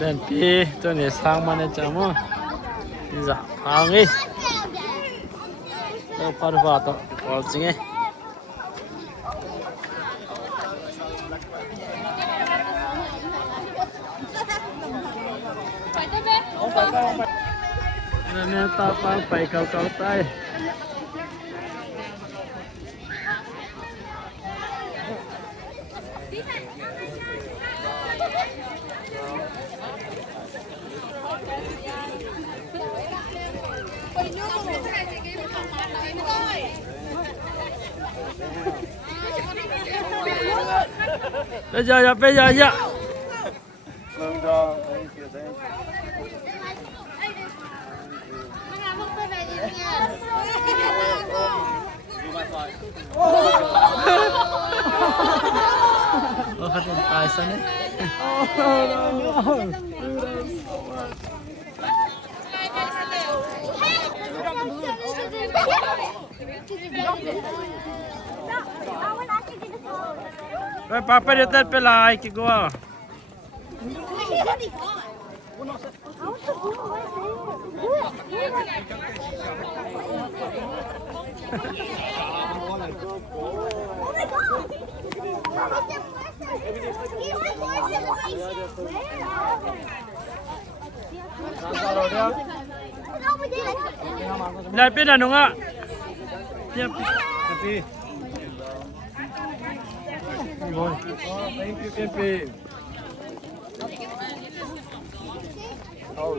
Lian Piตัวนี้สร้างมาในจมูกนี่จะพังอีแล้วพอดีว่าตัวออกจริงเนี่ยตาปังไปเก่าๆใต้ไป呀！我还真大声呢。Vai papa dia tar pelai que gua. Lian Pi nanu nga. Lian Pi. Oh, thank you, Lian Pi. Oh,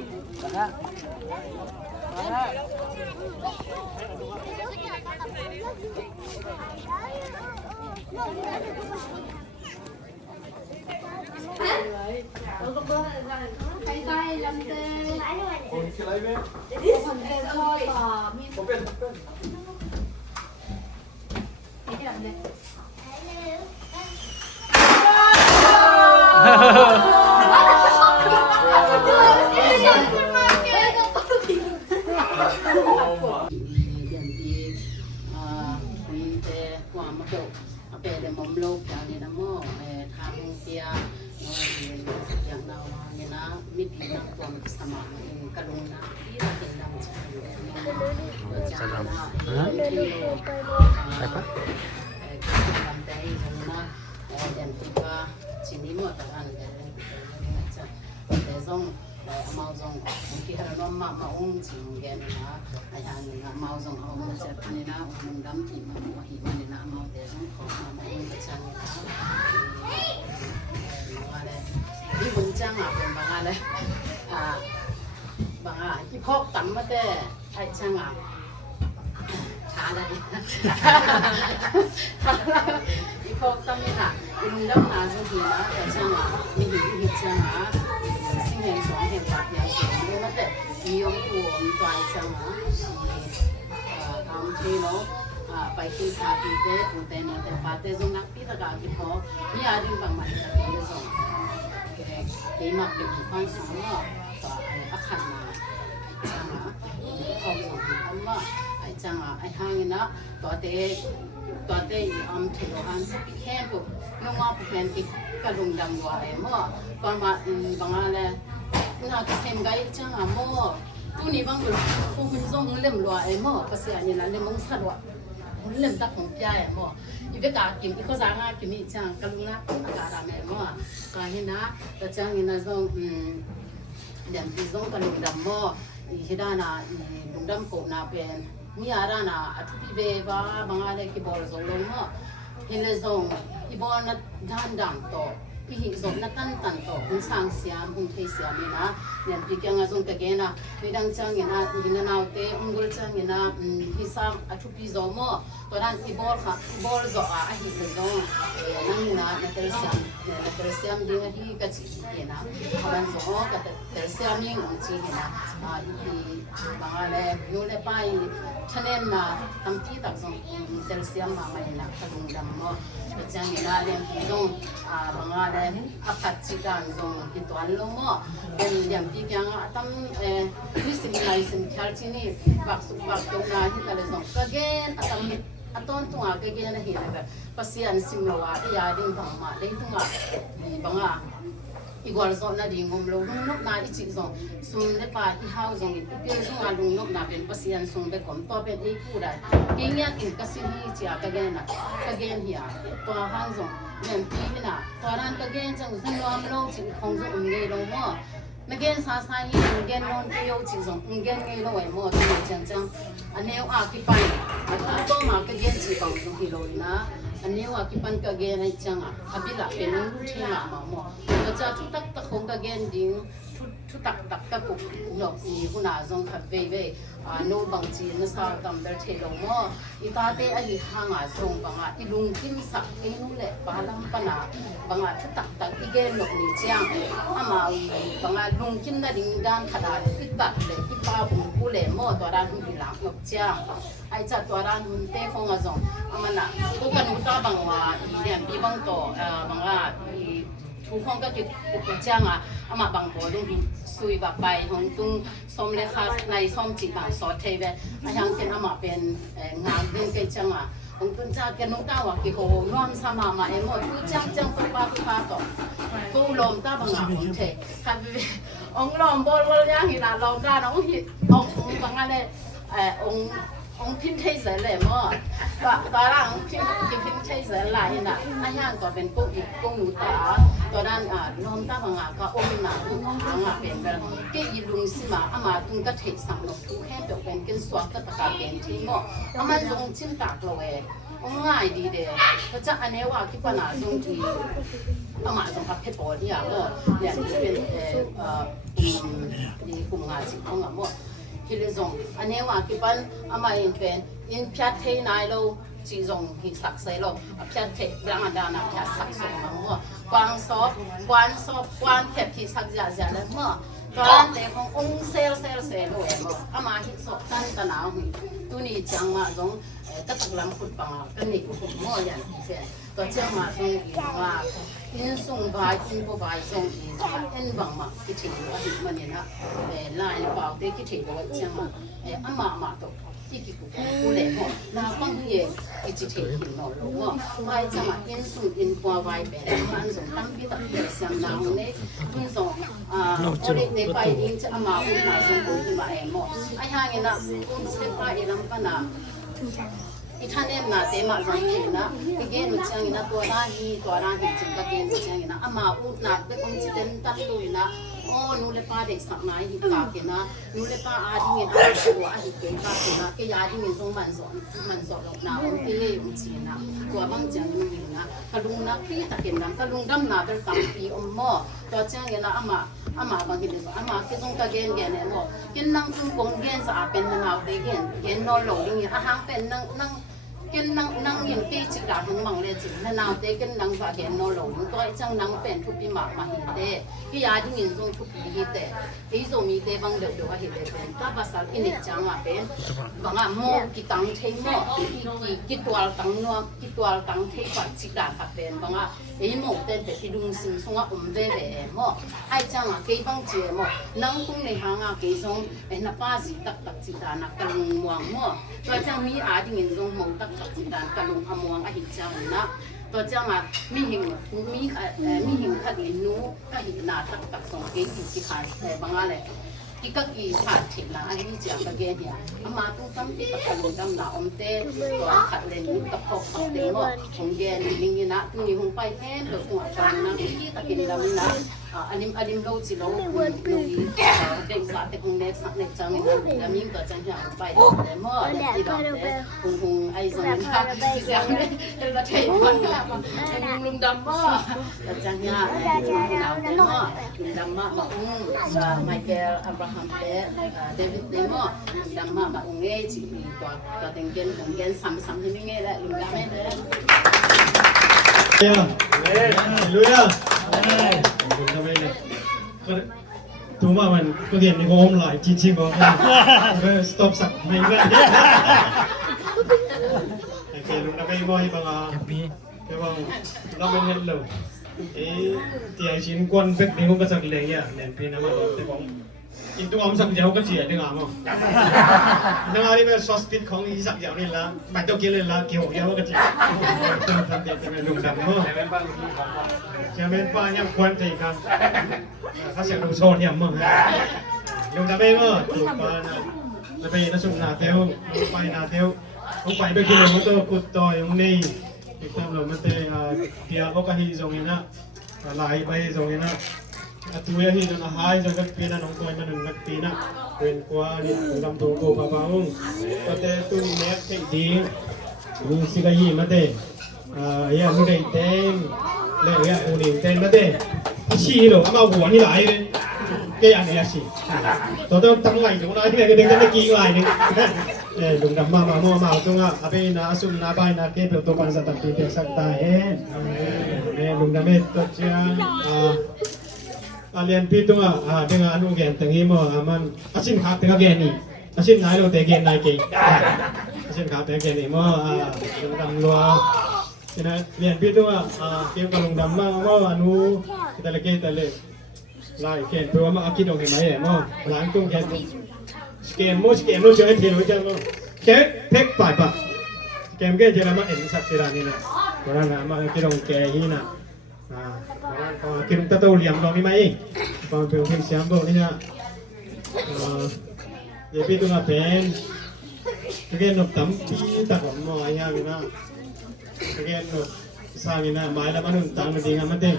Pede momlo kali namo thang tia yang na ngena miti na tuam sama kalungna ira kendam salam apa lantai jona dan tiba sini mo tahan zong mau zong mungkin harus mau ung gen na ayah na mau zong mau chat ni na dam ti mau hi ni na mau te zong ko mau ung chan ni na ni bung chang ben bang ale bang ki phok tam ma te ai chang cha da ki phok tam ni na bung dam na zong hi na chang mi hi changเห็นสองเห็นปากใหญ่เห็นด้วยนะแต่มีองค์ปู่มีตัวจังนะทำที่เราไปที่สาธิตอุเทนแต่ปาเตจงนักที่ตะการที่พอมีอาดิบางมันจะเป็นส่งที่มาเป็นความสมว่าต่ออาคารนะจังนะความสมคำว่าไอ้จังไอ้ห้างนะตัวเตอัมที่เราอันแค่ปุ๊บน้องว่าเป็นที่กระดุมดำว่าไอ้มั่วตอนมาบางอะไรน่าจะเห็นไกด์จังอ่ะมั่วตู้นี้บางคนพวกมันส่งเล่มรัวไอ้มั่วภาษาเนี่ยนะเล่มมังสรัวเล่มตะของพี่ไอ้มั่วอีเวกากิมอีก็สางากิมอีจังกระดุมนะอากาศอะไรมั่วการเห็นนะแต่จังเห็นนะส่งเดี๋ยวพี่ส่งกระดุมดำมั่วอีเฮดานะดุมดำโกนาเป็นมีอะไรนะอัฐิเบว่าบางอะไรที่บอลส่งลงมั่วเห็นเลยส่งที่บอลนัดดังโตพี่หิส่งนัดตันโตคุณสร้างเสียมคุณเทเสียมนี่นะเนี่ยพี่แกงส่งตะเกนะพี่ดังจังเนี่ยนะที่นั่นเอาเตะกุลจังเนี่ยนะพี่สร้างอัฐิโซมั่วตอนนั้นที่บอลค่ะบอลโซอาหิเลยส่งนั่งนะนัดเตะเสียมดีนะที่กระชิเนี่ยนะเขาดันส่งกับเตะเสียมยิ่งอุ่นจีเนี่ยนะที่บางอะไรนู่นเลยไปฉันเองนะทำที่ตักส่งเตะเสียมมาไม่นะขนมดำมั่วจังเนี่ยนะเรียนที่ส่งบางอะไรอาคัดจิกันส่งที่ตัวอันลงมั่วเป็นอย่างที่ยังตั้มวิสิมิไลซิมชาร์จินี่บักสุบักตรงนั้นที่เราส่งก็เกณฑ์ตั้มต้นตัวก็เกณฑ์นะเห็นแบบภาษาอันซิมโลวะที่ยาดิ้งบางมาดิ้งตัวบาง igual zon na ding hom lo lung nok na I chi zong sum le pa I hau zong I pil zong a lung nok na pen pasian sum be kom to pen I ku dai king ya kin kasin hi chia ka gen na ka gen hi a to hang zong Lian Pi na to ran ka gen chang zung lo lo chi khong zong nge lo mo na gen sa sa yi gen non ke yo chi zong gen nge lo wai mo to chang chang aneu a ki pai a to ma ka gen chi bang zong hi lo na aneu a ki pan ka gen ai chang a abila pen lu thi ma ma mo ka cha tu tak ta khong ka gen ding tu tak tak ka ku nok si ku na zong kha ve no bang chi na sa tam dar the lo mo I ta te a hi hang a zong bang a I lung kim sak I nu le pa lam pa na bang a tu tak tak I gen nok ni chang ama bang a lung kim na ding dan khada I tak le I pa bung ku le mo to ran hu lang nok chang ai cha to ran hun te khong a zong ama na ku kan u ta bang wa I Lian Pi bang to bang a Iทุกห้องก็ติดจ้างมาบางตัวลุงซุยแบบไปห้องตุ้งส้มเลยค่ะในส้มจีบางซอสเทเวยังเกินมาเป็นงานเรื่องเกี่ยจังห้องตุ้งจ้าเกินน้องก้าวกี่โหนอนสมามาเอ็มหมดตู้จังป้าต่อตู้ลมต้าบางห้องเทค่ะองลมบอลยังหินาลมด้านองหิองบางอะไรองพิมพ์ไทยเสร็จเลยมั้งตอนนั้นพิมพ์ไทยเสร็จแล้วนะไอ้ย่างก็เป็นกุ้งอีกกุ้งหนูตาตอนนั้นน้องตาบางก็องหนาบางเป็นแบบก็ยีลุงสิมาอามาตุ้งก็เทสังลงทุกแค่เดียวเป็นกินสวดก็ตะการเป็นที่มั้งอามาลงชิ้นตากเลยง่ายดีเด้เพราะจะอันนี้ว่าที่ปนาลงที่อามาลงกับเพชรบอดี้อ่ะก็อย่างที่เป็นกลุ่มงานสิ่งของอ่ะมั้งที่เรื่องอันนี้ว่าที่ปันอามาเองเป็นอินพิจเทนายโลจีจงหิสักเซโลพิจเทบางอันดานาพิจสักสมังมั่วกวางซอบกวางแคบที่สักจ่าเลยมั่วตอนนั้นเด็กขององเซลเลยมั่วอามาหิสอบตั้งตนาหุ่นตัวนี้จังมาจงก็ตักลำขุดปังก็นี่ขุดมั่วอย่างที่เช่นตัวเจ้ามาจงอีกว่าอินส่งไปอินผู้ไปจงอีกอินบางมาคิดถึงว่าหิมันเนี่ยนะลายเปล่าเด็กคิดถึงว่าเจ้ามาอามาตัวที่กิกูเลยมั่วนาฟังเย่กิจถึงหินหน่อยมั่วไปจังมาอินส่งอินผู้ไปเป็นมันส่งตั้งพิทักษ์เสียงดังเนี่ยคุณส่งโอเด็กไปดิ้งจะอามาอุ้มมาส่งกูที่มามั่วไอ้ห่างเงี้ยนะอุ้มเสียไปลำปนาอีท่านเนี่ยนะเต็มอะไรเงี้ยนะอีเกณฑ์จังนะตัวร้านจริงก็เกณฑ์จังนะอามาอุ้มนะเป็นคนที่เดินตัดตัวนะโอ้นูเลป้าเด็กสักนายหิตาเกนะนูเลป้าอาดิเงินอาตัวอาหิเกณฑ์ตาเกนะแกยาดิเงินส่งมันสอนหรอกนะอุ้มที่เลี้ยงจีนะตัวบางจังนูดินะกระลุงนะพี่ตะเกณฑ์นะกระลุงดำนะเป็นตังปีอมหม้อตัวจังนะอามาบางทีเนี่ยอามาแค่ส่งกระเกณฑ์เนี่ยหม้อกินนั่งตุ้งกงเกณฑ์สะอาดเป็นนาวเด็กเกณฑ์นอนหลงอย่างเงี้ยอาหารเป็นนั่งกินนั่งยังกี่จิกหลังมังเลยจินนาวเด็กกินนั่งฝากเกณฑ์นอนหลงตัวจังนั่งเป็นทุบปีหมากมาหิเตะกี่ยาที่เงินส่งทุบปีหิเตะที่ส่งมีเตะบางเดือดว่าหิเตะเป็นถ้าภาษาอินเดียจังอ่ะเป็นบางอ่ะโม่กี่ตังเทงโม่กี่ตัวตังนัวกี่ตัวตังเทงกว่าจิกหลังค่ะเป็นบางอ่ะไอ้โม่เต้นแต่ที่ดุงซิมส่งอ่ะเว่โม่ไอ้จังอ่ะกี่บางเจ้าโม่นั่งตรงในห้างอ่ะกี่ส่งไอ้นับป้าจิตักจิตานักกระลุงมวงโม่ตัวจังมีอาที่เงินส่งมองตักจิตากระลุงอมวงอ่ะหิจังนะตัวจังอ่ะมีหิงขัดลินูก็หินาตักส่งเก่งที่ขายแต่บางอะไรที่ก็กี่ขาดถิ่นนะอันนี้เจ้าก็เกณฑ์เนี่ยอามาตุ้งตั้มที่ตะลุงตั้มหนาอมเต้ตัวขัดเลนตะพกขัดเต็มว่าของเกณฑ์ลิงนะตุ้งนี่คงไปแค่เดือดหัวจังนะที่ตะกินเรานี่นะอันนี้โลจิโลนุยเด็กสาวแต่คงเด็กสักเด็กจังนี่นะแล้วมีตัวจังอย่างไปแต่เมื่อที่เราเนี่ยคงไอ้สมัยค่ะที่เสียงเนี่ยเราเทมันแล้วมันลุงดำบ่แต่จังอย่างเราแต่เมื่อลุงดำมาไมเคิลอับราฮัมเต้เดวิดเดโม่ลุงดำมาองเงี้ยจีตัวเต็งเกนของเกนซ้ำที่นี่ไงแหละลุงดำไม่เลยHallelujah. Tuma man ko din ni ko lai chi chi mo. Stop sak mai ga. Kay lu na kay mo hi bang kay bang la men hello. Ti ai chin kwan pek ni ko ka sak le ya len pi na ma te bong 印度我十有個字你啱喎，你啱啲咩 sauce bit 講20有你啦，買到幾你啦，叫我有個字，特別係龍膽喎，下面班一關地㗎，發成龍錯添喎，龍膽咩喎？ถูกปะนะแล้วไปนัดสุนาเทวไปนาเทวผมไปไปกินเลยมันตัวกุดต่อยงนี่อีกตามเรามันเตะเดียวเขาก็ฮีตรงนี้นะลายไปตรงนี้นะตัวฮีตรงนั้นหายจนกักปีนั้นน้องตัวมันหนึ่งกักปีนะเป็นกว่านี่ลำตัวโกปะปะงก็เตะตัวนี้แม็กซ์ดีมีสิกายีมาเตะยามุนเต้นเลยยาอุนิเต้นมาเตะชี้หรอเอามาหัวนี่หลายเลยcái anh này gì, tôi tăng lại chúng nói này cái đừng kỹ lại này, đúng đầm mà mua màu chung à, bên na sum na bay na cái biểu tô pan sa tập thì sắc tai đúng đầm ấy tôi Lian Pi chung à, dengan anu gen tengi mo aman, asin khap tengah gen ni, asin nai lo te gen nai ke, asin khap tengah gen ni mo đúng đầm lo, cho nên Lian Pi chung à, kêu kalau đúng đầm mà mo anu kita lagi lại kèn tôi mà aki đồng cái máy này mà láng tung kèn kèn nó chơi thì nó chơi luôn kèn phép phải bạc kèn cái chơi là mà ẩn sạch ra này nè còn là mà aki đồng kè hi nè còn aki đồng ta tôi liam đồng cái máy còn biểu hiện xem bộ này nha vậy bây tôi là pen cái nộp tấm pi ta còn mò anh em nè cái nộp sang ini mai lah mana tang nanti ngamate,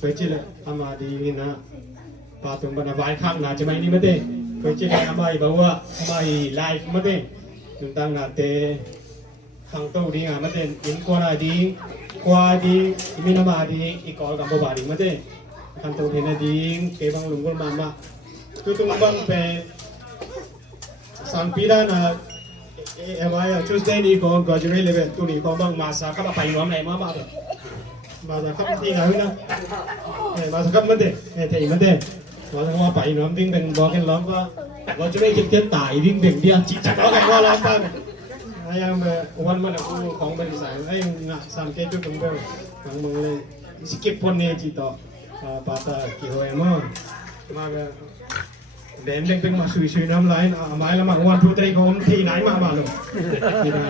kecil ama di ini patung bana vai khang na cuma ini mate, kecil amai bawa amai live mate, tentang nate khang tu di ngamate, in kwa di ini nama di ikol kampung bari mate, khang tu di nadi kebang lunggul mama, tu bang pe sang pida na em Tuesday ni có graduate level tu ni có bang masa các bạn nhóm này mà được masa các thi ngày nữa masa các vấn đề thì vấn đề masa các bạn nhóm tiếng bên bỏ cái lắm và cho nên cái tải tiếng bên đi chỉ chắc có cái qua lắm ta ai emวันมันกูของบริษัทไอ้งะสามเกจุกันเบลทางมึงเลยสกิปพนเนี่ยจีต่อปาตากี่หัวมั้งมาแบบเด่นเด้งเป็นมาสุยๆน้ำไหลหมายละมาวันทุกทีผมที่ไหนมาบ้างลุงที่ไหน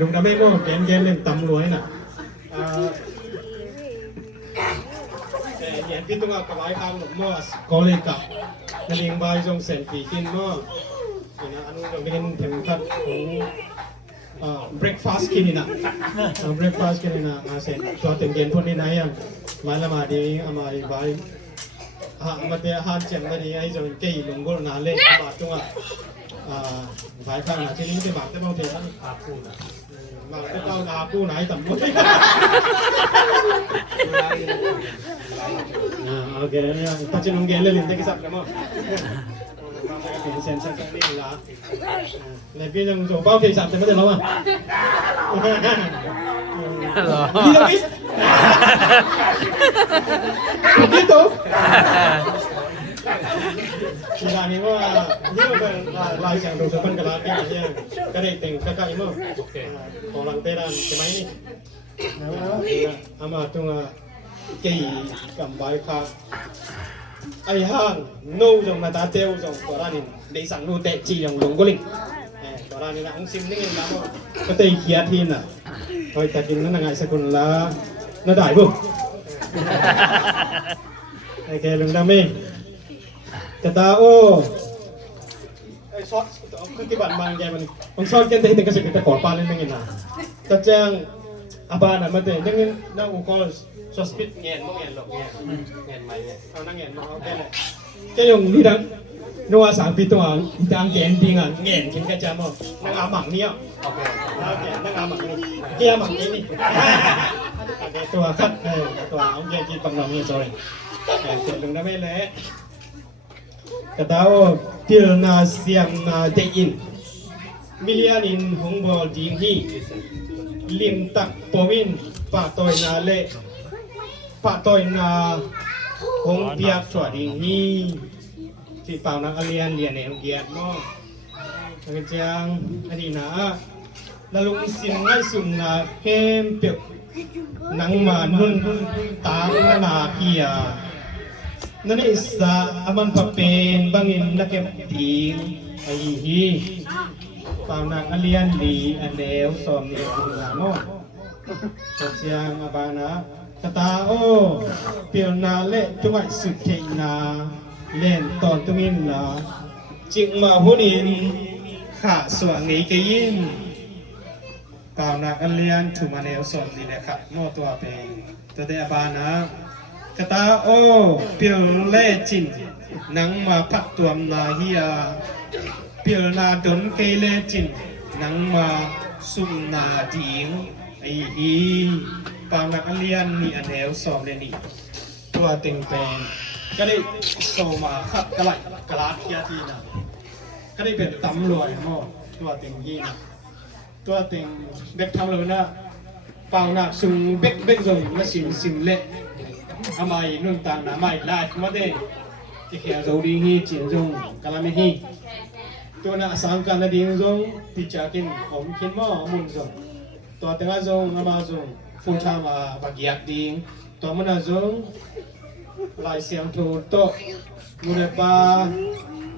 ลุงทำให้ก็แกนเล่นตำรวจน่ะเนี่ยพี่ต้องกับหลายครั้งหนุ่มมั่วก็เลยกับนั่นเองใบจงเส้นปีกินมั่วนะอันนู้นเราเป็นถึงขั้นของbreakfast กินนี่นะ breakfast กินนี่นะเส้นตัวถึงเย็นพวกนี้ไหนยังหมายละมาดีมาดีใบมันเป็นอาหารเจมันนี่ไอ้จงเกี่ยลงก็น่าเล่นบาดจังอ่ะหลายครั้งนะที่นี่ที่บาดจะต้องเทท่านอาปูนะบาดจะต้องอาปูไหนต่ำกว่าโอเคเนี่ยถ้าจะน้องเกลเล่นได้กี่สัปดาห์มั้งเป็นเซนเซอร์นี่ละเลยพี่ยังโจบ้ากี่สัปดาห์ไม่ได้หรอวะนี่นะพี่begitu sila ni mo hindi mo ba siyang dosapan kalaki niya kaya ting kakay mo orang teran kemay ni ama tung kay kambay ka ay hang no jong natateo jong koranin de sang nu te chi jong longgoling koranin ang simning na mo katay kiatin na hoy takin na ngay sa kunla na dai buไอ้แกลุงดำเองจะตาโอ้ไอ้ซอสคือที่บ้านมันแกมันซอสแกแต่ก็สิเป็นตะขอปลาเล่นไม่เงินนะแต่แจ้งอาบานะมาเตะยังเงินนั่งอุกอซอสปิดเงินบ่เงินหรอกเงินไหมเนี่ยเอานั่งเงินมาเอาแกเลยแกยงนี่ดังนัวสามปีตัวอีดังแกนจริงอ่ะเงินกินกระจามนั่งอาหมังเนี่ยโอเคแล้วแกนั่งอาหมังนี่แกอาหมังนี่ตัวคัดตัวเอาแกกินปังนองนี่ sorry chuyện đừng đam mê lẽ cái tao tiêu na xem na day in million in hong bol ding hi lim tak powin pa toy na le pa toy na hong piak chua ding hi si pao na alian lian ne hong giat mo cái chang anh na la lung sim ngai sum na hem piak nang ma nun tang na kia นั่นนี่สะมันพะเป็นบางอินนักเก็บทีงไอ้ฮีปาวนักเลียนลีอันเดวสอมเนี่ยคุณงามสัจยังอบานะกตาโอเปียวนาเละจุงไอสุดเทนาเล่นตอนตุงินนาจิงมาหุนินข้าสวงนี้กยินปาวนักเลียนถูมาเนวสอมดีนะครับโมตัวเป็นตัวเดอบานะกตาโอเปียวเล่จินนังมาพักตัวนาเฮียเปียวนาดนเกเลจินนังมาสุมนาดิงไอ้ฮีปาวนักเลียนนี่อันเอวสอบเลยนี่ตัวเต็งเป็นก็ได้โซมาขับกระไรกระลาเทียทีนะก็ได้เป็นตำรวจหม้อตัวเต็งยี่นะตัวเต็งเบ็กทำเลยนะปาวนักซุงเบ็กส่งมาสิมเละทำไมนุ่นต่างนะไม่ได้มาได้ที่แค่เราดีฮีจีนจงกะละไม่ฮีตัวน่ะสังกันนะดีจงที่จะกินผมกินหม้อมุนจงตัวแต่งจงอามาจงฟูชามาบักยักดีตัวมันจงลายเสียงถูกโตมุนปา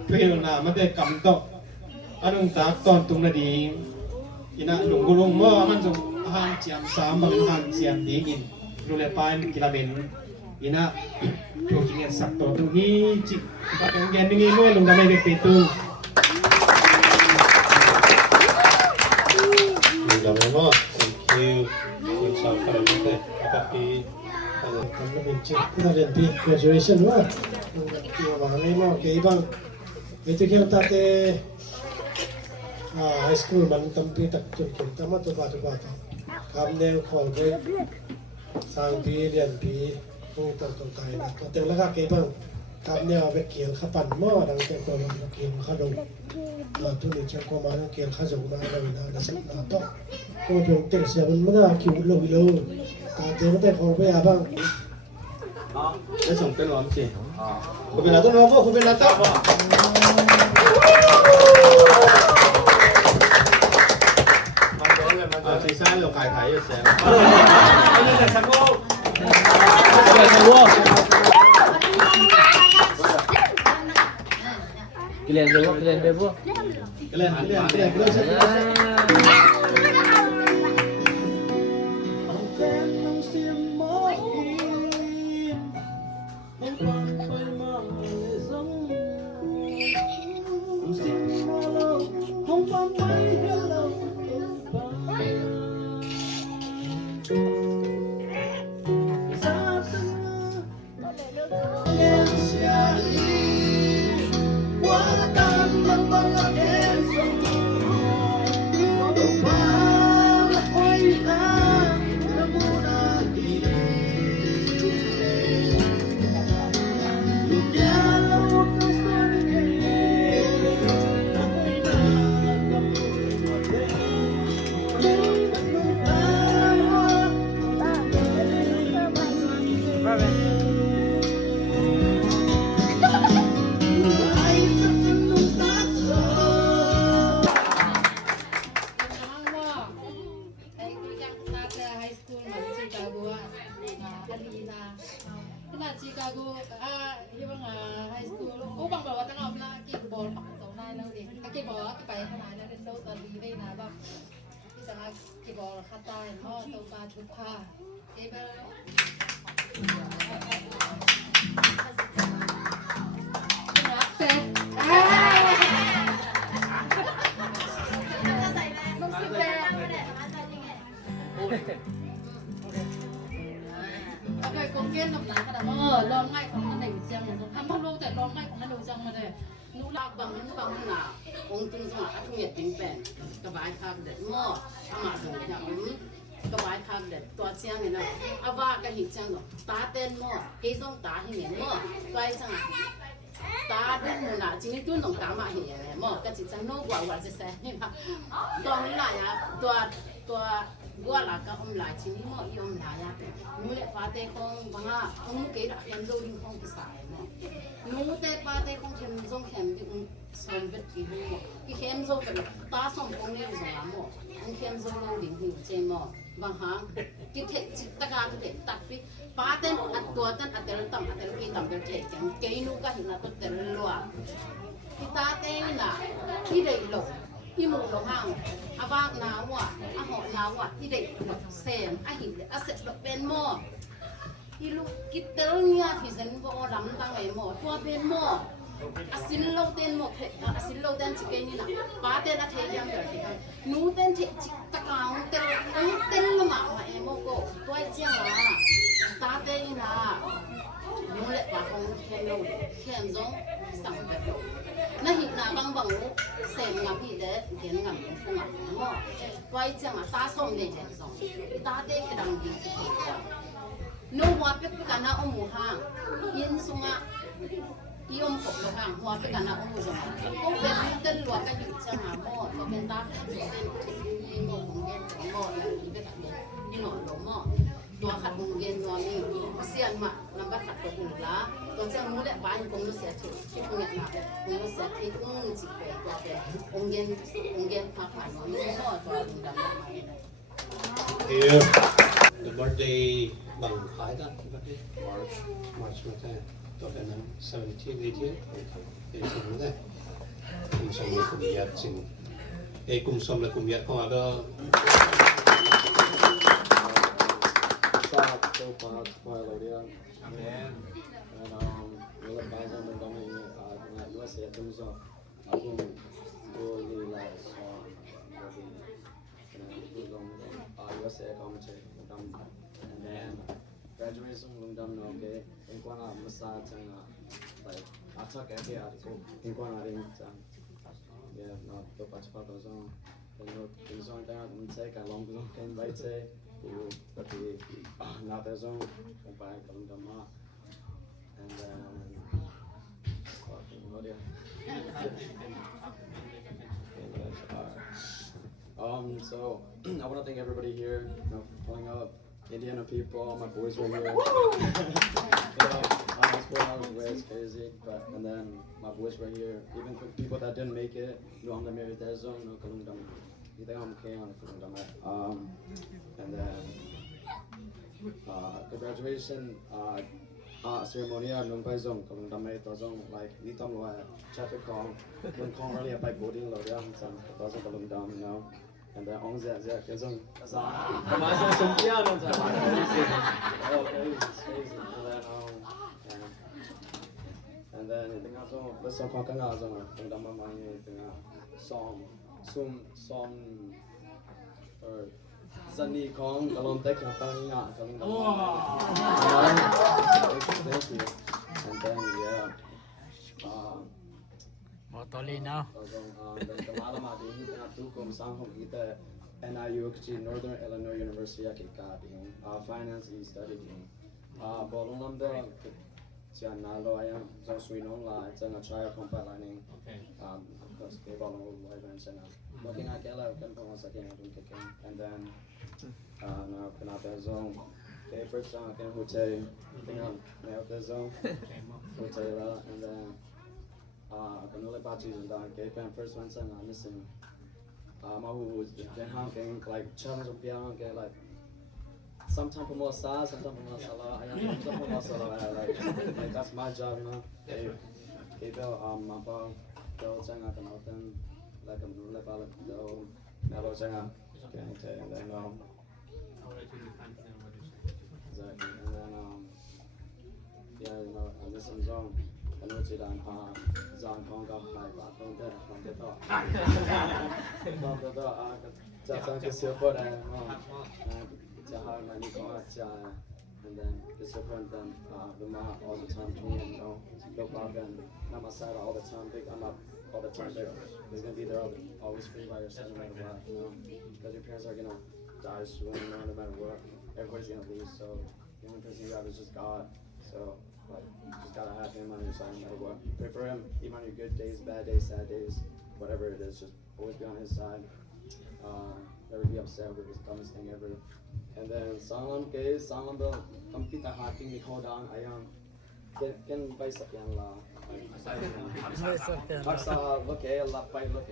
เพื่อนน่ะมันได้กำโตอันนุ่งตากตอนตุงนะดีอินะหลงกุลงหม้อมันจงอาหารเจียมสามบางอาหารเจียมดีกินดูแลปานกิลาเมนอินะตัวจริงสักตัวตรงนี้จิปักยังแกนนี่ด้วยลงดำในเด็กตูเราไม่ว่าคุณสาวไปไม่ได้ปกติเราเป็นจิตเราเรียนปี graduation ว่าที่ว่าไม่มากกี่บางitu kita tate high school man tampi tak chun kin tama to ba kam ne khol ge sang pi lian pi hu to tai na to te la ka ke bang kam ne a be kiel kha pan mo dang te ko lo kiel kha dong tu ni cha ko ma kiel kha jong na la na na sa na to ko pe te sia man ma ki lo lo ta te ma te khol be a bangได้ส่งเป็นหวานสิคุณเป็นอะไรต้องรอพ่อคุณเป็นอะไรต้องมันซีซั่นเราขายไถ่แสงไม่ได้ชักโลกไม่ได้ชักโลกกิเลนเบบุกิเลนเบบุกิเลนกิเลนกิเลนกิเลนChicago yung mga high school upang bawa tanga na kickball so na lang din kickball kipay na na rin daw sa dire na ba isa nga kickball kata mo to pa chupa kaya Okay, kung kaya naman ka naลองง่ายของมันในเชียงทำพันโลแต่ลองง่ายของมันในเชียงมาเลยนูรักบางหนาองค์ตึงสมัยทุ่งเหยียดติงแปนกระบายคาบเด็ดหม้ออามาถึงอย่างกระบายคาบเด็ดตัวเชียงเนี่ยนะอาว่ากันหิเชียงหรอตาเต้นหม้อเฮซ่งตาหิเหม็นหม้อไกลจังตาเต้นหนาจริงๆตุ้นหลงตามาเหี้ยหม้อก็จิตจังโน้กว่าจะแซ่นี่มาตอนนี้หน่อยตัว ตัวบัวหลักก็อมหลายชิ้นนี้หมดอีอมหลายอ่ะนูเล็กปาเต้คงบางอ่ะอมเกดเข็มโซลิงคงภาษาเนาะนูเต้ปาเต้คงเข็มโซเข็มที่สมบัติที่หูที่เข็มโซเป็นตาสมคงเนี่ยสมามอ่ะอันเข็มโซโลลิงหูเจมอ่ะบางครั้งที่เทจิตการที่เทตัดไปปาเต้อัดตัวเต้นอัดเตลตั้มอัดเตลกีตั้มเตลเทกันเกยนูก็หินาตัวเตลลัวที่ตาเต้น่ะที่ได้หลงที่มุงหลงห่างอาบ้างน้าวอ่ะอาหอน้าวอ่ะที่เด็กแบบเซมอาหินอาเสร็จแบบเป็นหม้อที่ลูกกิตเตอร์เนี่ยที่ฉันบอกลำตั้งไอ้หม้อตัวเป็นหม้ออาศิลโลเต้นหม้ออาศิลโลเต้นจิกนี่นะป้าเต้นอาเทียมเดียวที่กันนูเต้นจิตะกางเต้นเต้นละหมาดไอ้หม้อก็ตัวเจียงอ่ะตาเต้นนะนูเล็กปากของเข้มโลเข้มจงสั่งแบบโล那你那帮帮我，谁俺皮的，给俺们不俺么？外讲啊，打松的人松，打的去当兵去的。侬话别干那我木行，因松啊，伊我木了行，话别干那我木松啊。我别等落个有讲啊么，这边打伊木红烟么，伊别干么，伊弄了么。ตัวขัดมุงเย็นตัวมีเสียนมาน้ำบัดขัดตัวหุ่นละตัวเจ้ามูและบ้านคงรู้เสียถูกที่คงเนี่ยมาคงรู้เสียที่คงจิตเปย์ตัวเปย์องเย็นพักผ่านวันนี้ก็ตัวดุดำมาเลย The birthday bằng phái đó birthday March mà thế tôi phải năm 17 18 18 đấy cùng xong là cùng nhiệt chừng cùng xong là cùng nhiệt không à đâu so far spoil idea. And we'll let guys on the dummy USA comes up. I can go the last song USA comes and then graduation lung dam no okay in kwana massage like I took every article in kwana ring yeah no to patch pa to song no in song ta cũng take a long song can right say but the not as own by Kalundama and then what so I want to thank everybody here, for pulling up. Indiana people, all my boys right here. It's crazy, but and then my boys right here. Even for people that didn't make it, I'm the married zone, no Kalundam. You think I'm okay on Kalundam? And then the graduation ceremony nung pai zong Kalundam to zong like ni tom lo traffic calm when calm really by boarding lo ya sam to zong Kalundam, you know. And then on that cái zong mà sao sung kia nó chả phải and then tiếng Anh zong let's talk about cái nào zong tiếng Đam mà tiếng song or Sunny Kong kalon tek na tang nga kalon thank you and then yeah Motolino. Malama din tu kom sang hom kita NIU kchi Northern Illinois University ka din finance study din bolong lam da cia na lo ayam so sui non la chang try compile learning because ke bolong lo even chana looking at kela kan ko sa ken dun ke and then na kana da zone ke first song kan hotel tinga na da zone hotel and then can only about using that. Okay, pen first one song I'm missing. My who then honking like challenge of piano. Okay, like sometimes for more size, sometimes for more sala. I am sometimes for more sala. Like that's my job, you know. Okay, Bill, my boss, Bill, sang out the mountain, like I'm doing like all the never sang out. Okay, and then exactly, and then yeah, you know, I listen song. I know chị đàn dàn con gặp lại bà không thể không thể thọ không thể thọ cha sang cái siêu phật này cha hai mà đi có cha and then cái siêu phật then the ma all the time to you know go back and not my side all the time big I'm up all the time there there's gonna be there always free by your side no matter what, you know, because your parents are gonna die soon, you know, no matter what, everybody's gonna leave, so the only person you have is just God, so like, you just gotta have him on your side no matter what. Pray for him, even on your good days, bad days, sad days, whatever it is, just always be on his side. never be upset over the dumbest thing ever. And then Sanglam the complete hacking the hold on ayang can buy sakyan la. Aksa look la buy look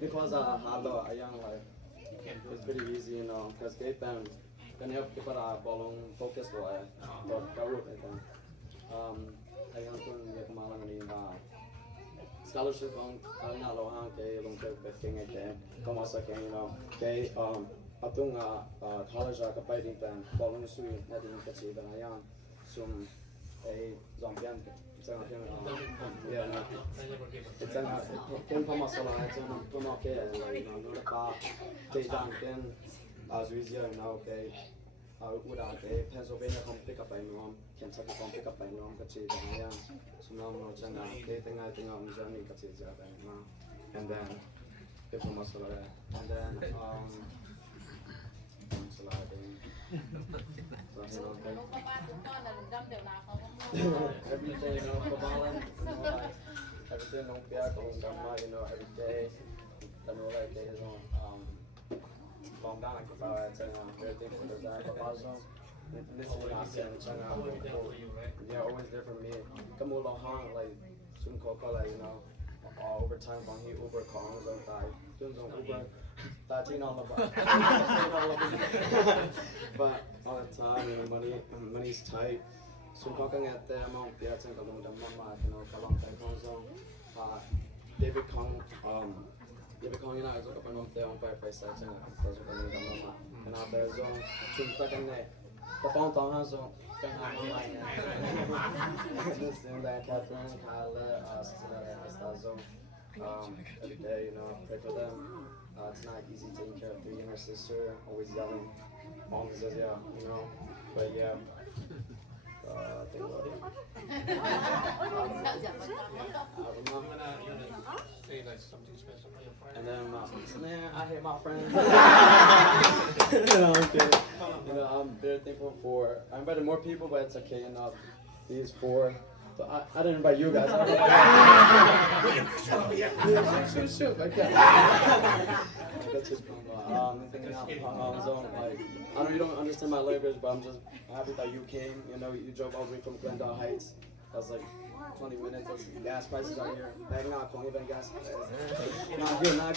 because hello ayang like it's pretty easy, you know, because gate them can help keep a bolong focus for ayang kun ya kemalang ni scholarship on nalo hang ke long ke king ke como sa ke you know ke atung college ka pai din tan bolong sui na din ka chi ban ayang sum a zombian sang ke yeah it's an ken como sa la it's an como ke no ka te dan ken azuizia now ke udah ke Pennsylvania kom pick up by nom Kentucky kom pick up by nom ka chi ban ayang sumam no changa ke tengah journey ka chi ja ban na and then ke como sa la and then every day, you know, kabalan, you know, like, everything don't be out you know, every day, you know, like, you know, long down like about it, everything for the guy, kabalan, listen to us and yeah, always there for me. Come along, like, soon call, like, you know, overtime on he Uber calls or like, doing some Uber. But all the time, you know, money's tight. So talking at the amount, the accent of the mama, you know, along that console. David Kong, you know, I was up on the on by sites and that's what I mean, mama. And out there, so to second day, the phone down, so can have my this and that, Catherine, Kyla, so every day, you know, pray for them. It's not easy taking care of the younger sister, always yelling. Mom says, yeah, you know, but yeah. Think about it. Say like something special for your friend. And then, man, I hate my friends. You know, I'm kidding. You know, I'm very thankful for. I invited more people, but it's okay. You know, these 4. So I didn't invite you guys. Shoot, like that. That's just thinking out zone. Like, I know you don't understand my language, but I'm just happy that you came. You know, you drove all the way from Glendale Heights. That's like 20 minutes. That's gas prices out here. Back now, calling even gas prices. Not good, man.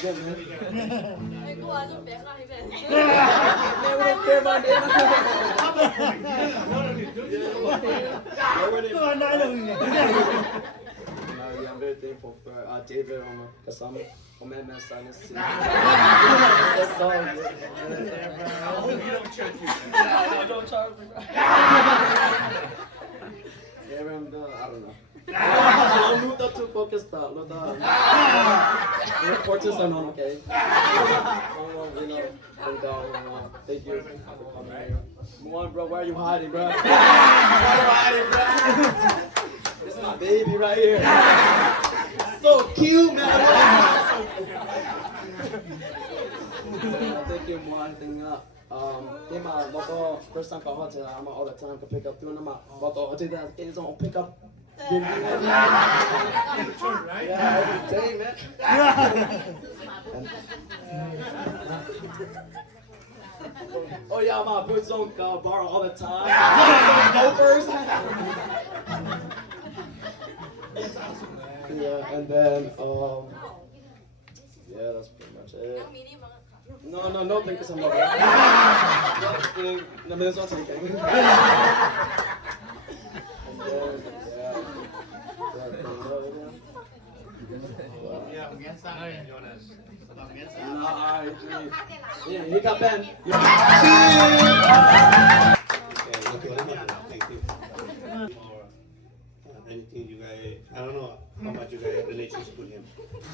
I'm very thankful for David on the Kasama. Oh man, that's all good. Don't charge me. Yeah, I don't know. I'm not too focused on the reporters are not okay. You know, thank you for coming here. Come on, bro, why are you hiding, bro? Why are you hiding, bro? This is my baby right here. So cute, man. Thank you, more thing up. Came out, local first time call hotel. I'm all the time to pick up doing them out. Local hotel that is on pick up. Yeah, every day, man. Oh yeah, my boots on bar all the time. Loafers. Yeah, and then yeah, that's pretty much it. No, thank you so much. No, it's not taking. He got Ben. Thank you. Anything you guys, I don't know how much you guys have relationship with him.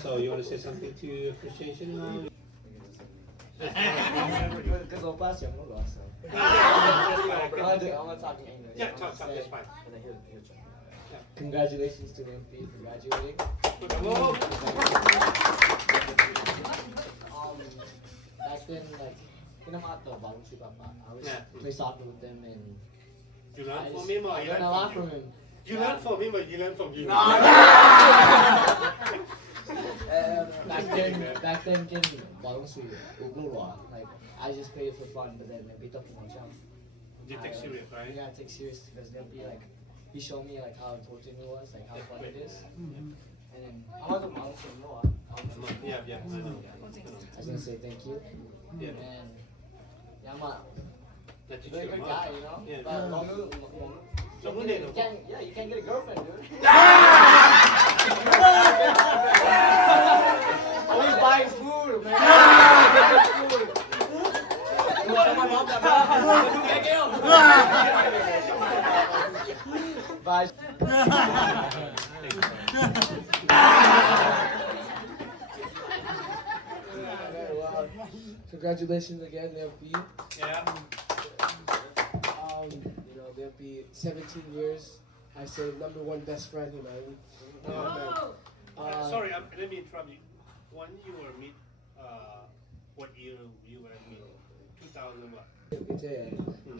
So you want to say something to appreciation? Because of last year, I'm not lost. I'm talking English. Yeah, talk, that's fine. Congratulations to Lian Pi for graduating. Back then, like, pinamato, bagong si Papa. I was play soccer with him and You learned from him or I you learned a lot from him. You learned from him or you learned from you? back then 跟王老师有过我 like I just play it for fun, but then we talk about jump. You take serious, right? Yeah, I take serious because they'll be like, he showed me like how important it was, like how fun it is. And then I was a model for Noah. Yeah, I know. I was gonna say thank you. Yeah. And yeah, I'm a That you very good guy, you know. Yeah. But you can't get a girlfriend, dude. Always buying food, man. Buying food. Bye. Well, congratulations again, Lian Pi. Yeah. You know, there'll be 17 years. I say #1 best friend, you know. Sorry, let me interrupt you. When you were meet, what year you were meet? 2000 what?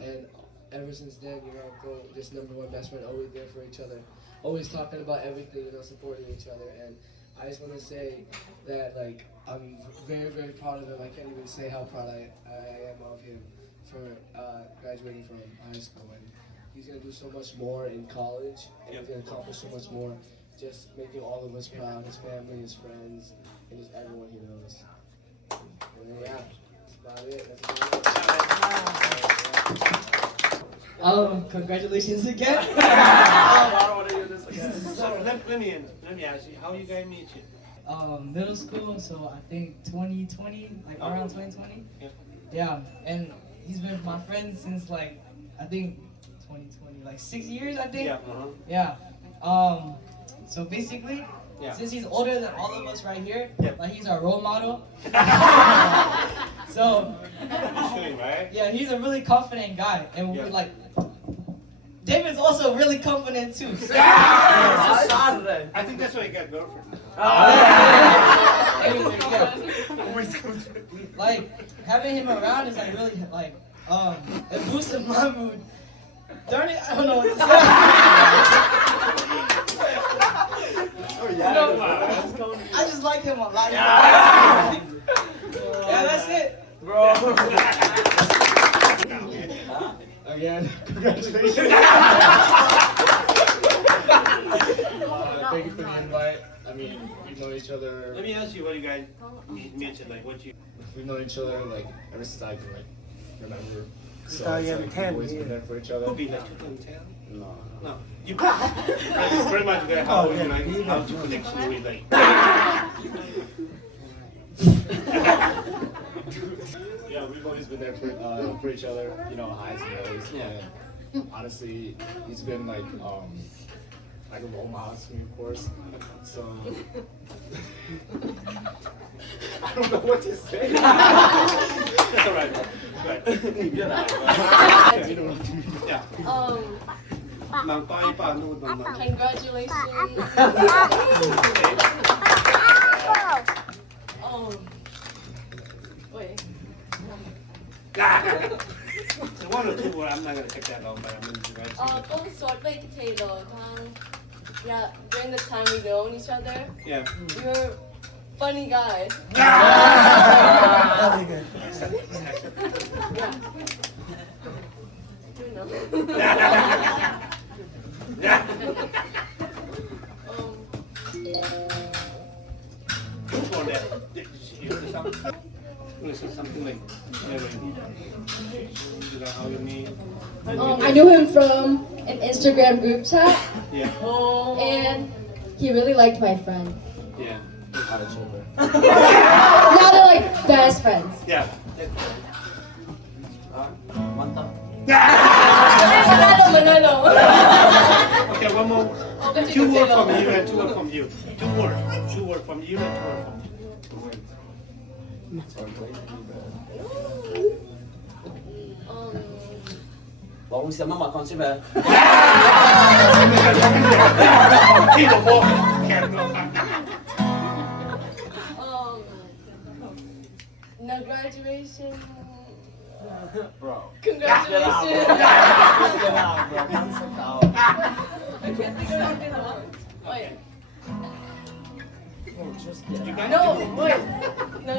And ever since then, you know, bro, just #1 best friend, always there for each other, always talking about everything, you know, supporting each other. And I just want to say that, like, I'm very, very proud of him. I can't even say how proud I am of him for graduating from high school. And he's gonna do so much more in college, and he's gonna accomplish so much more, just making all of us proud, his family, his friends, and just everyone he knows. And yeah, that's about it. Congratulations again. I don't want to hear this again. So let me ask you, how you guys meet you? Middle school, so I think 2020, like around 2020. Yeah. Yeah, and he's been my friend since like I think 2020, like 6 years, I think. Yeah. Yeah. So basically, Yeah. since he's older than all of us right here, Yeah. like he's our role model. So Right? yeah, he's a really confident guy, and we're like. David's also really confident too. So. I think that's why you got girlfriend. Anyway, yeah. Like having him around is like really like it boosted my mood. Darn it, I don't know what to say. You know, I just like him a lot. Yeah, that's it, Bro. Again, congratulations. Thank you for the invite. I mean, we know each other. Let me ask you, what you guys mentioned, like what you. We've known each other like ever since I can like remember. So Oh, it's yeah, like 10 we've always been there for each other. Could be like 2010. No. No. You pretty much there. How you like how to connection with like. Yeah, we've always been there for each other. You know, highs and lows. Yeah. And honestly, he's been like a role model to me, of course. So I don't know what to say. That's alright, bro. Good. Yeah. Mang Pai pa nuod mang mang. Congratulations. Wait. So one or two, I'm not gonna take that long, but I'm gonna do that. ก็สดไปกับเทโลทั้ง yeah during the time we known each other Yeah. you're funny guy Very good. yeah you know For that, you say something like, how you mean? I knew him from an Instagram group chat Yeah. and he really liked my friend Yeah. not like best friends Yeah. Manalo Okay, one more. Two words from you and two words from you. Two words. Two words from you and two words from you. Bon, c'est maman quand tu veux. no graduation Bro. congratulations Get out, bro. Sit down. I can't think of anything else. Wait. No, wait. No,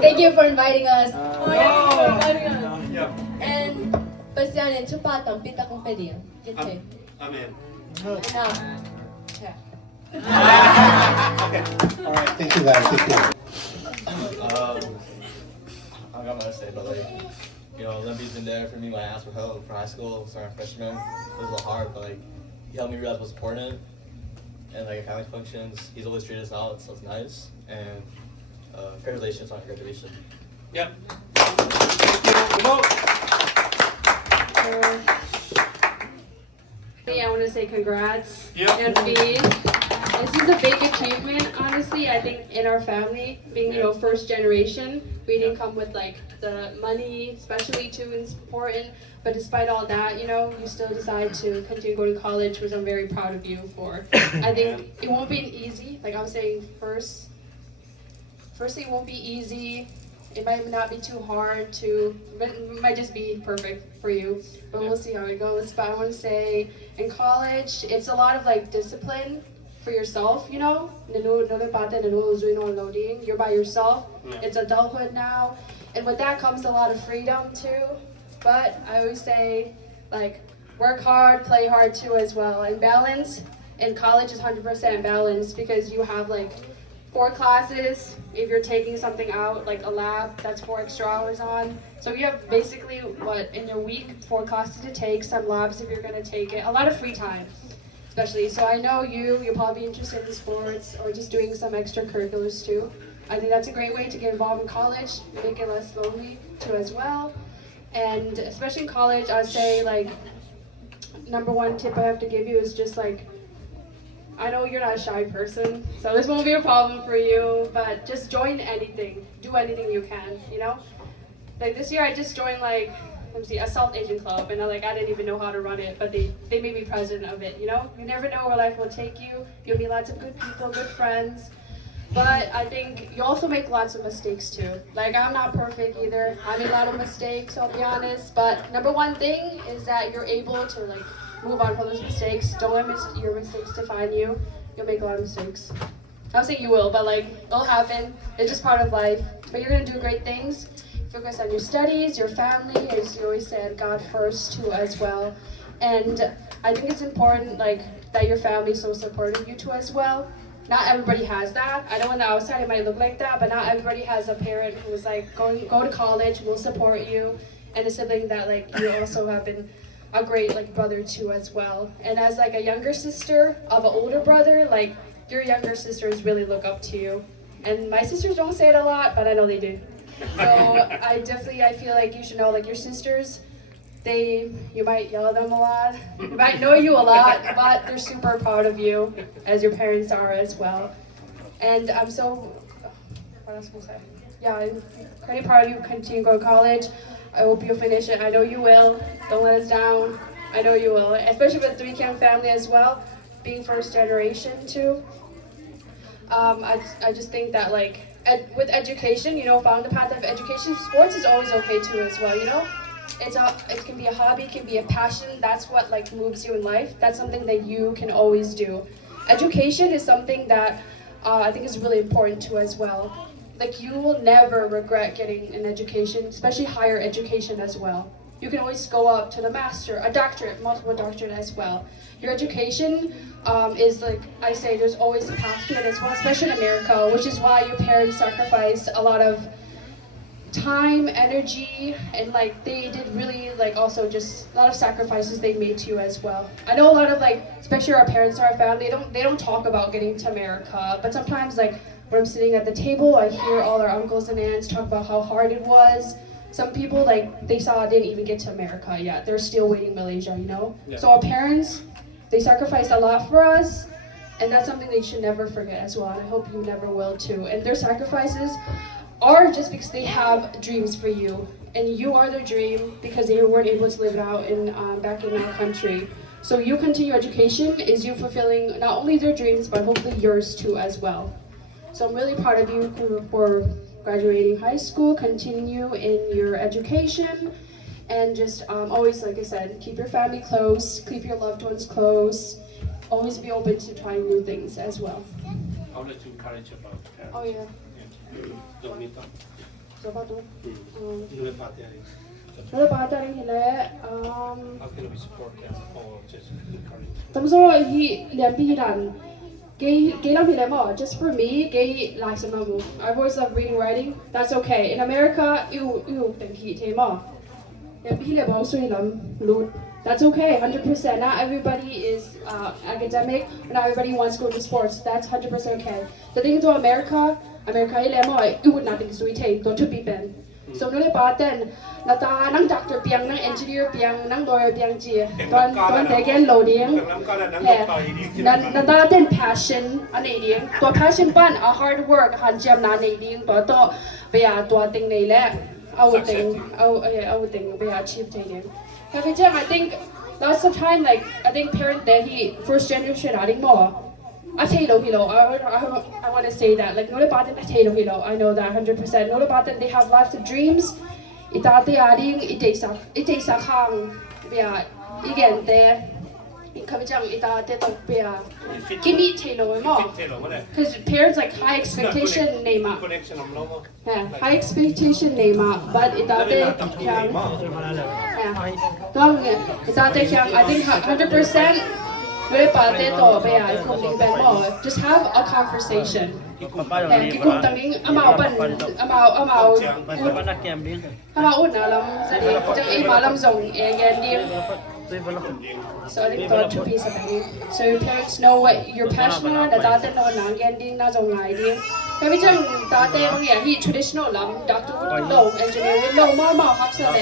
Thank you for inviting us. Oh, yeah, thank you for inviting us. Yeah. And pasianin, chupatang pita kong pwede yan. Kitche. Amen. Now, yeah. All right, thank you guys. Thank you. I got my say, but like, you know, Limpy's been there for me when I asked for help for high school, starting freshman. It was a little hard, but like, he helped me realize what's important. And like, at family functions, he's always treated us out, so it's nice. And congratulations on your graduation. Yep. Come on. Hey, I want to say congrats, Yep. Lian Pi. This is a big achievement, honestly. I think in our family, being first generation, we didn't come with like the money, especially too, is important. But despite all that, you still decide to continue going to college, which I'm very proud of you for. I think it won't be easy. Like I was saying, firstly, it won't be easy. It might not be too hard it might just be perfect for you, but we'll see how it goes. But I want to say, in college, it's a lot of like discipline for yourself, You're by yourself. It's adulthood now, and with that comes a lot of freedom too. But I always say, like, work hard, play hard too as well, and balance. In college is 100% balance because you have like 4 classes. If you're taking something out, like a lab, that's 4 extra hours on. So you have basically, in your week, 4 classes to take, some labs if you're gonna take it, a lot of free time, especially. So I know you're probably interested in sports or just doing some extracurriculars too. I think that's a great way to get involved in college, make it less lonely too as well. And especially in college, I'd say like, number 1 tip I have to give you is just like, I know you're not a shy person, so this won't be a problem for you, but just join anything. Do anything you can, Like this year I just joined like, a South Asian club, and I didn't even know how to run it, but they made me president of it, You never know where life will take you. You'll meet lots of good people, good friends. But I think you also make lots of mistakes too. Like I'm not perfect either. I made a lot of mistakes, I'll be honest. But number 1 thing is that you're able to like move on from those mistakes. Don't let your mistakes define you. You'll make a lot of mistakes. I would say you will, but like it'll happen. It's just part of life. But you're gonna do great things. Focus on your studies, your family, as you always said, God first too as well. And I think it's important like that your family so supportive you too as well. Not everybody has that. I know on the outside it might look like that, but not everybody has a parent who's like, go to college, will support you, and a sibling that like you also have been a great like brother too as well. And as like a younger sister of an older brother, like your younger sisters really look up to you. And my sisters don't say it a lot, but I know they do. So I feel like you should know like your sisters, you might yell at them a lot, you might know you a lot, but they're super proud of you, as your parents are as well. And I'm so, what else can I say? Yeah, I'm pretty proud of you. Continue to go to college. I hope you finish it. I know you will. Don't let us down. I know you will, especially with the 3 family as well, being first generation too. I just think that like, with education, found the path of education, sports is always okay too as well, It can be a hobby, it can be a passion. That's what like moves you in life. That's something that you can always do. Education is something that I think is really important too as well. Like you will never regret getting an education, especially higher education as well. You can always go up to the master, a doctorate, multiple doctorate as well. Your education is like I say, there's always a path to it as well, especially in America, which is why your parents sacrificed a lot of time, energy, and like they did really like also just a lot of sacrifices they made to you as well. I know a lot of like, especially our parents, our family, they don't talk about getting to America, but sometimes like when I'm sitting at the table, I hear all our uncles and aunts talk about how hard it was. Some people like they didn't even get to America yet. They're still waiting Malaysia, Yeah. So our parents, they sacrificed a lot for us, and that's something they should never forget as well, and I hope you never will too. And their sacrifices are just because they have dreams for you, and you are their dream because they weren't able to live it out back in our country. So you continue education is you fulfilling not only their dreams, but hopefully yours too as well. So I'm really proud of you for graduating high school, continue in your education, and just always, like I said, keep your family close, keep your loved ones close, always be open to trying new things as well. how did you encourage about parents? Oh yeah. Don't need them. So about what? Nule pate ari. Nule pate ari hile. How can we support them or just encourage? Tamso he Lian Pi dan. Gay lang hile mo. Just for me, gay like some mo. I've always loved reading, writing. That's okay. In America, you think he te mo. Lian Pi hile mo so hilam loot. That's okay, 100%. Not everybody is academic, not everybody wants to go to sports. That's 100% okay. The thing to America ile mo, you would not think so take, don't to be ben. So no le paten, nata nang doctor piang, nang engineer piang, nang lawyer piang ji. Don't again loading. Nata then passion, an aiding. To passion ban, a hard work, han jam na aiding, to be a to thing they le. I would think be achieve taking. Every time I think lots of time like I think parent that he first generation adding more. I want to say that like no about them I know that 100%. No about them they have lots of dreams. Itate adding it takes a hang yeah again there. Because parents like high expectation name up. Yeah, high expectation name up, but I think 100%. Just have a conversation. So I think the two pieces of it. So your parents know what you're passionate about. The dad know na getting na zong idea. Every time dad yeah he traditional lam doctor would know engineer would know more hapsa le.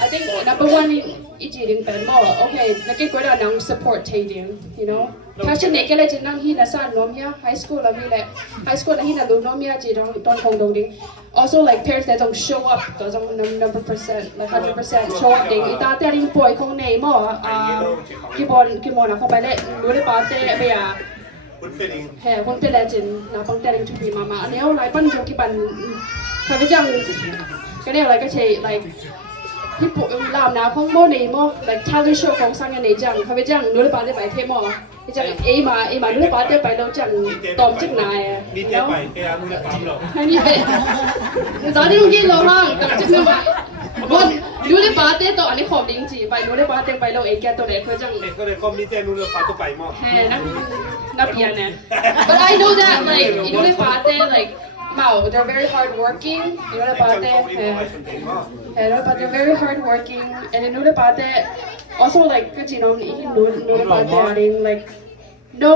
I think number one ijiring pen more okay nake ko da nang support tating you know. Passion nake le nang hi na san nom ya high school la mi le high school la hi na lu nom ya ji don hong dong ding. Also, like parents that don't show up, those number percent, like 100% show up. Ding, ita tering boy kung name mo, kibon ako pala, nuri pate, beya. Kun pelajin, na pang tering tupi mama. Ano like pan jong kiban, kami jang, kanya like kasi like. People làm nào không mô này mô like talent show không sang này chẳng không biết chẳng nửa ba để bài thêm mô chẳng em mà nửa ba để bài đâu chẳng tóm chắc này đi theo bài cái ăn nửa ba rồi hay như vậy giờ đi không kia lâu ha tóm chắc nửa ba bon nửa ba để tao anh ấy không định gì bài nửa ba để bài lâu ấy cái tao này khơi chẳngก็เลยคอมมิชชั่นnửa baตัวไปมั้ง hey nắp biển nè but I know that like nửa ba để like Mao, they're very hardworking. You know about that? But they're very hardworking, and you know about that. Also, like, you know about that. Like, no,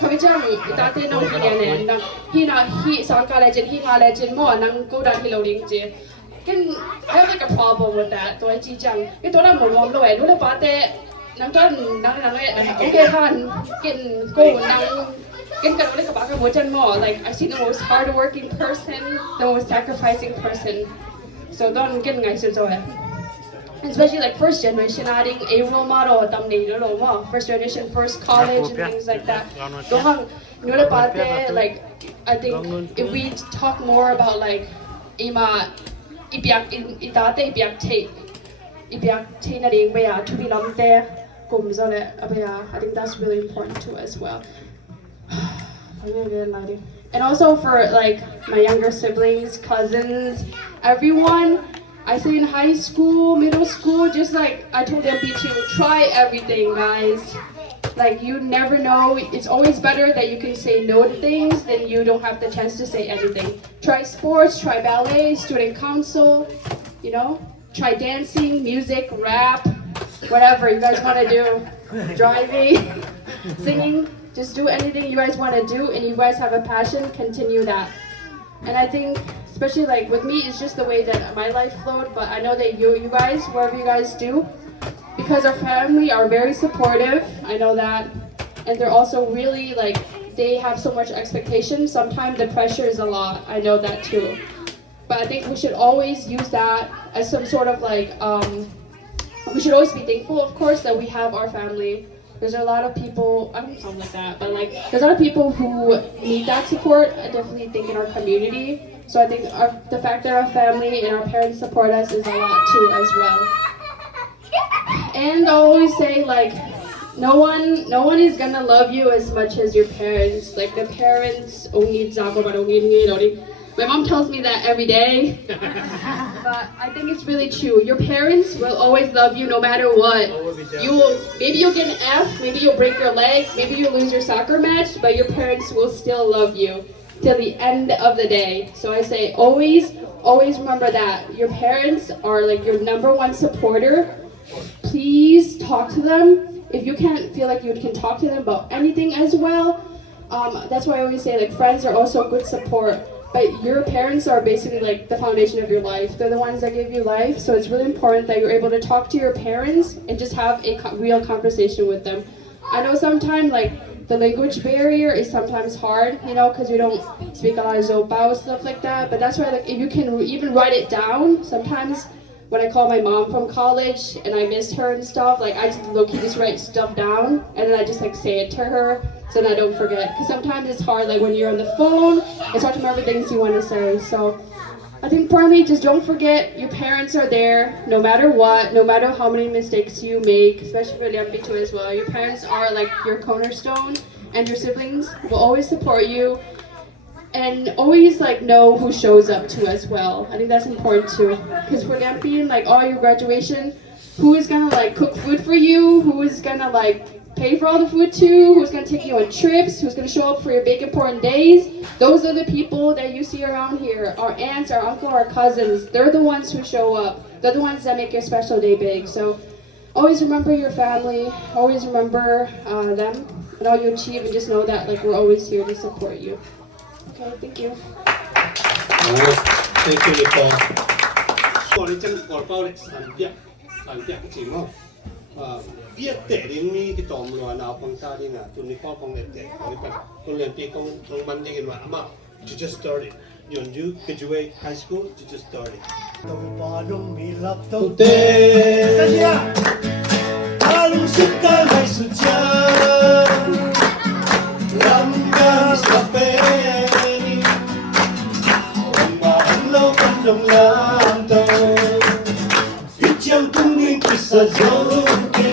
kami jang itate no hiyan nang he sangka legend he nga legend mo nang go down loading je. Can I have like a problem with that? Do I ji jang? Ito na mo lo eh. No about that. Nang okay han kin go nang. Like I see the most hardworking person, the most sacrificing person. So don't get nice to it. Especially like first generation adding a role model first generation, first college and things like that. Like I think if we talk more about like I think that's really important too as well. And also for like my younger siblings, cousins, everyone, I say in high school, middle school, just like I told them to try everything, guys. Like you never know, it's always better that you can say no to things than you don't have the chance to say anything. Try sports, try ballet, student council, you know, try dancing, music, rap, whatever you guys want to do, driving, singing. Just do anything you guys want to do, and you guys have a passion, continue that. And I think, especially like with me, it's just the way that my life flowed, but I know that you guys, wherever you guys do, because our family are very supportive, I know that, and they're also really like, they have so much expectation, sometimes the pressure is a lot, I know that too. But I think we should always use that as some sort of like, we should always be thankful, of course, that we have our family. There's a lot of people, I don't sound like that, but like, there's a lot of people who need that support, I definitely think in our community. So I think the fact that our family and our parents support us is a lot too as well. And I always say like, no one is gonna love you as much as your parents. Like the parents, my mom tells me that every day, but I think it's really true. Your parents will always love you no matter what. Maybe you'll get an F, maybe you'll break your leg, maybe you'll lose your soccer match, but your parents will still love you till the end of the day. So I say always remember that. Your parents are like your #1 supporter. Please talk to them. If you can't feel like you can talk to them about anything as well, that's why I always say like friends are also good support. But your parents are basically like the foundation of your life. They're the ones that give you life. So it's really important that you're able to talk to your parents and just have a real conversation with them. I know sometimes like the language barrier is sometimes hard, you know, because we don't speak a lot of Zopao, stuff like that. But that's why like if you can even write it down, sometimes when I call my mom from college and I missed her and stuff, like I just low-key just write stuff down and then I just like say it to her so that I don't forget. Because sometimes it's hard, like when you're on the phone, it's hard to remember things you want to say. So I think importantly, just don't forget your parents are there no matter what, no matter how many mistakes you make, especially for Lian Pi too as well. Your parents are like your cornerstone and your siblings will always support you. And always like know who shows up too as well. I think that's important too. Because for Lian Pi, like all your graduation, who is gonna like cook food for you? Who is gonna like pay for all the food too? Who's gonna take you on trips? Who's gonna show up for your big important days? Those are the people that you see around here. Our aunts, our uncle, our cousins. They're the ones who show up. They're the ones that make your special day big. So always remember your family. Always remember them and all you achieve, and just know that like we're always here to support you. Okay, thank you. Thank you, Nicole. Còn đi chân còn bao lịch sản tiệc chỉ mà biết để đến mi cái tòm loài nào phong ta đi nè, tụi Nicole phong để có cái phần con Lian Pi con bắn đi cái mà you just started. You graduate high school, you just started. Lòng làm tàu biết trong tung đi kisah zoke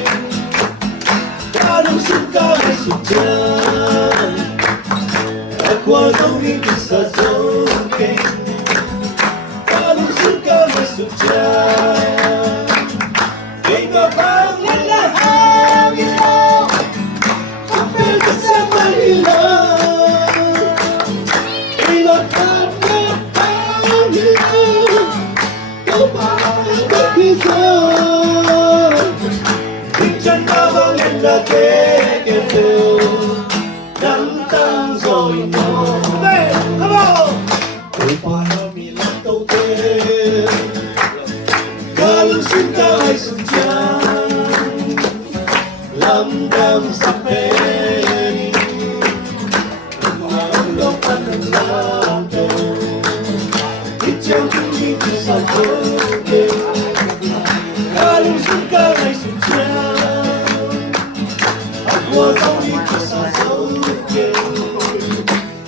dalam suka dan suka aku zoke kisah zoke dalam suka dan suka hingga bangun lahir hilang hampir bersama hilang hingga chân đã vang lên là thế kể từ nắng tăng rồi nổ tôi qua nó bị lắm tâu tên cả lúc xin ta hay sụn trắng làm đam sắp bên mà lúc ăn đừng làm đâu ít trong những gì cứ sao thôi Kalau suka naik sucian Aku tahu di kisah sauke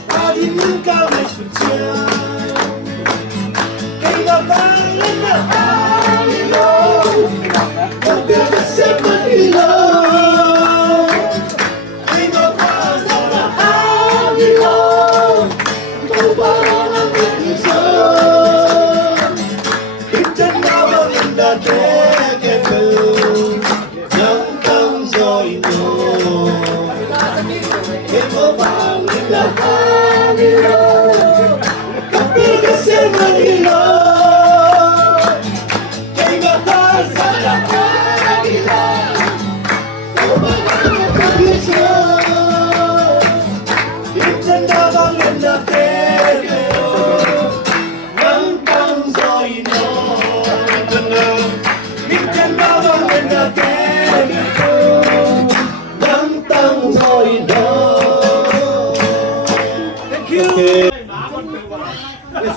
Tadi muka naik sucian Kaya balik na halilo Kau bersama menghilo Kaya pasal na halilo Kau balang berkisah Intan nawang indah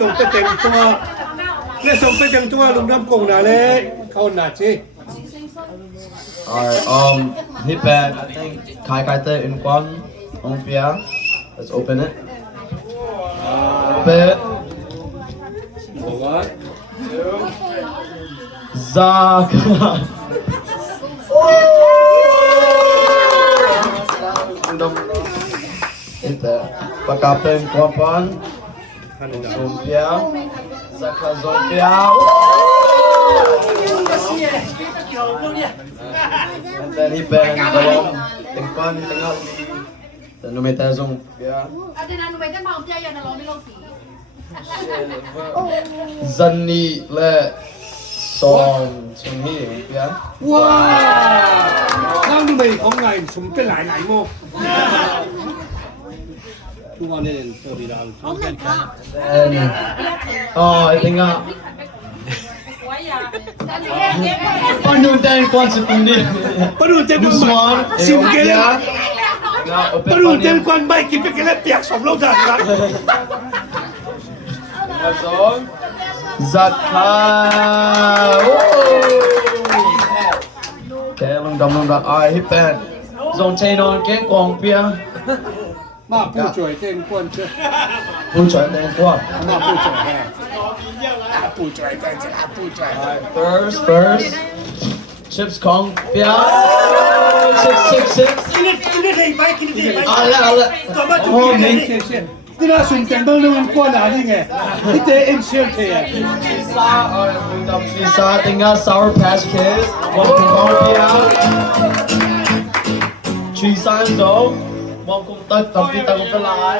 ส่งไปแต่งตัวส่งไปแต่งตัวลุงน้ำกงน่ะเลยเข้าหนาจิ Alright, hit back. I think Kai Kaite in Kwan Ong Pia. Let's open it. Open it. 1, 2. Zaka. Ite pagkapin kuapan Zompia Zaka Zompia and then he been dalom tingpan tengah dan numita Zompia Zanni le Som Sumi ya 哇！啱都未講藝，從逼奶奶喎。ทุกวันนี้ตัวดีเราชอบแข่งขัน and oh I think Panuntan kwan sekundi. Panuntan kwan Swan. Sim kele. Panuntan kwan bay kita kele piak som lo dah kan. Azon. Zakha. Kaya long dam ai hip band. Zong chain on ken kong pia. มาผู้ช่วยเก่งควรเชื่อ ผู้ช่วยแดงกว่า มาผู้ช่วยแม่ผู้ช่วยเก่งจะผู้ช่วย First chips kong pia 666 กินได้ไหมกินได้ไหม เอาละ ตัวมาจุดนี้นี่น่าสนใจบ้างเรื่องกวนอะไรไงที่เจเอ็นเชื่อเทีย Sisa tinggal Sour Patch Kids Wong kong pia Chisan zo Wong kong tak tapi tak kong pelai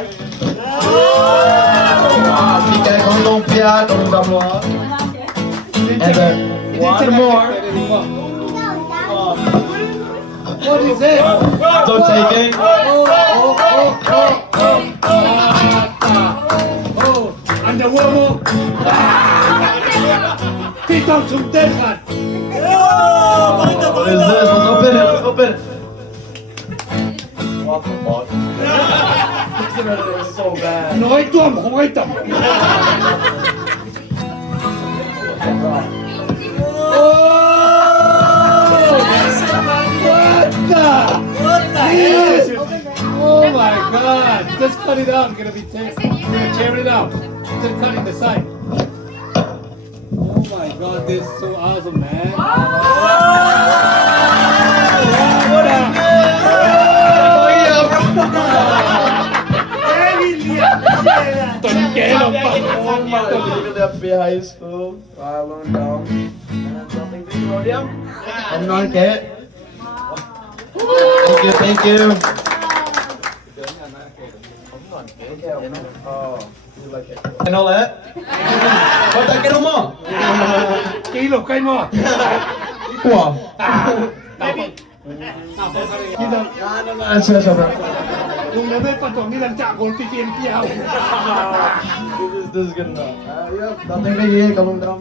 Tiga kong lumpia kong damlo And then one more What is it? Don't take it Underwater ที่ต้องชุมเต้นกัน What is this? Let's open it, let's open it What the fuck? This is so bad น้อยตัวมห้อยต่ำโอ้ Oh my god! Just cut it out. It's gonna be tear it out. Just cut it the side. Oh my god! This is so awesome, man. What a Tuần kế lông bạc. High school, I learned down. Something big podium. I'm not get. Thank you. Oh, you like it? I know that. What that get more? Kỹ lục cây mò. Wow. Sure. Lùng đã biết phần tổng đi lần chạm gồm tì tiền piao. This is good enough. Yep, nothing big here, come on down.